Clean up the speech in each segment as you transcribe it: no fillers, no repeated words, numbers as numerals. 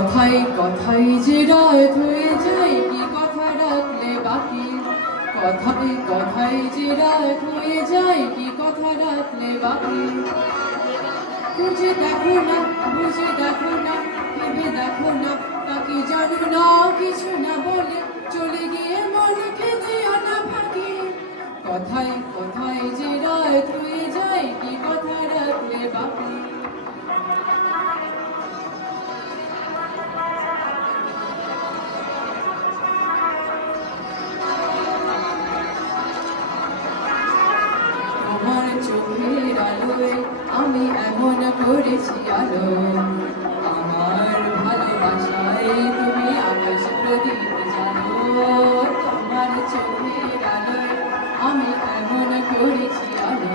কথায় কথায় যে রাত হয়ে যায় কি কথা রাখলে বাকি কথায় কথায় যে রাত হয়ে যায় কি কথা রাখলে বাকি বুঝে দেখো না বুঝে দেখো না ভেবে দেখো না তাকে জানো না কিছু না বলে চলে গিয়ে মনকে দিও না ফাঁকি কথায় কথায় যে রাত হয়ে যায় কি কথা রাখলে বাকি চোখের আলোয় আমি এমন করেছি আলো আমার ভালোবাসায় তুমি আকাশ প্রদীপ জানো তোমার চোখের আলোয় আমি এমন করেছি আলো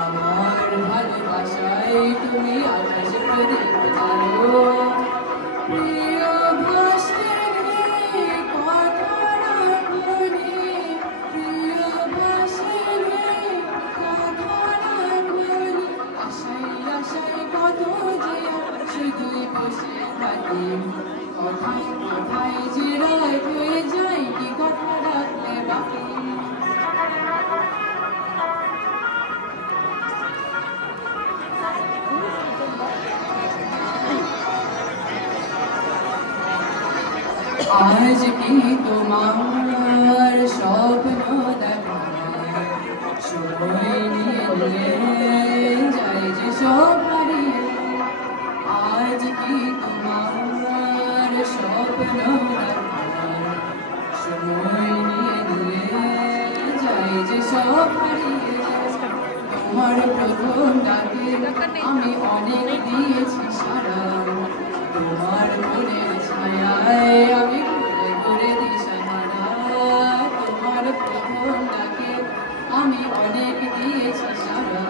আমার ভালোবাসায় তুমি আকাশ প্রদীপ জানো প্রিয় ভাষিণী কথা রাখনি প্রিয় ভাষিণী কত যে শুধুই বসে থাকি কথায় কথায় যে রাত হয়ে যায় কি কথা রাখলে বাকি আজ কি তোমার স্বপ্ন দেখা সময় নিয়ে যায় যে সব হারিয়ে আজ কি তোমার স্বপ্ন সময় নিয়ে যায় যে সব হারিয়ে তোমার প্রথম ডাকে আমি অনেক দিয়েছি সারা তোমার মনের ছায়ায় আমি ঘুরে ঘুরে দিশাহারা তোমার প্রথম ডাকে আমি অনেক দিয়েছি সারা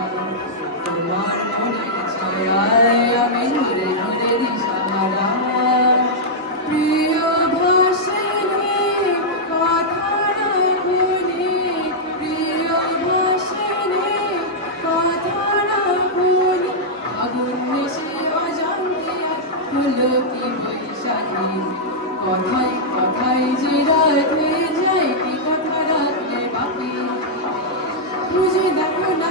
তোমার মনের ছায়ায় আমি ঘুরে ঘুরে দিশাহারা প্রিয় ভাষিণী কথা রাখনি প্রিয় ভাষিণী কথা রাখনি আগুন মিশে অজান্তে হলো কি বৈশাখী কথায় কথায় যে রাত হয়ে যায় কি কথা রাখলে বাকি বুঝে দেখো না